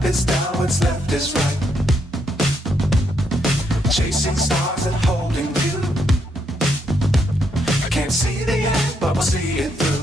Up is down, what's left is right. Chasing stars and holding you. I can't see the end, but we'll see it through.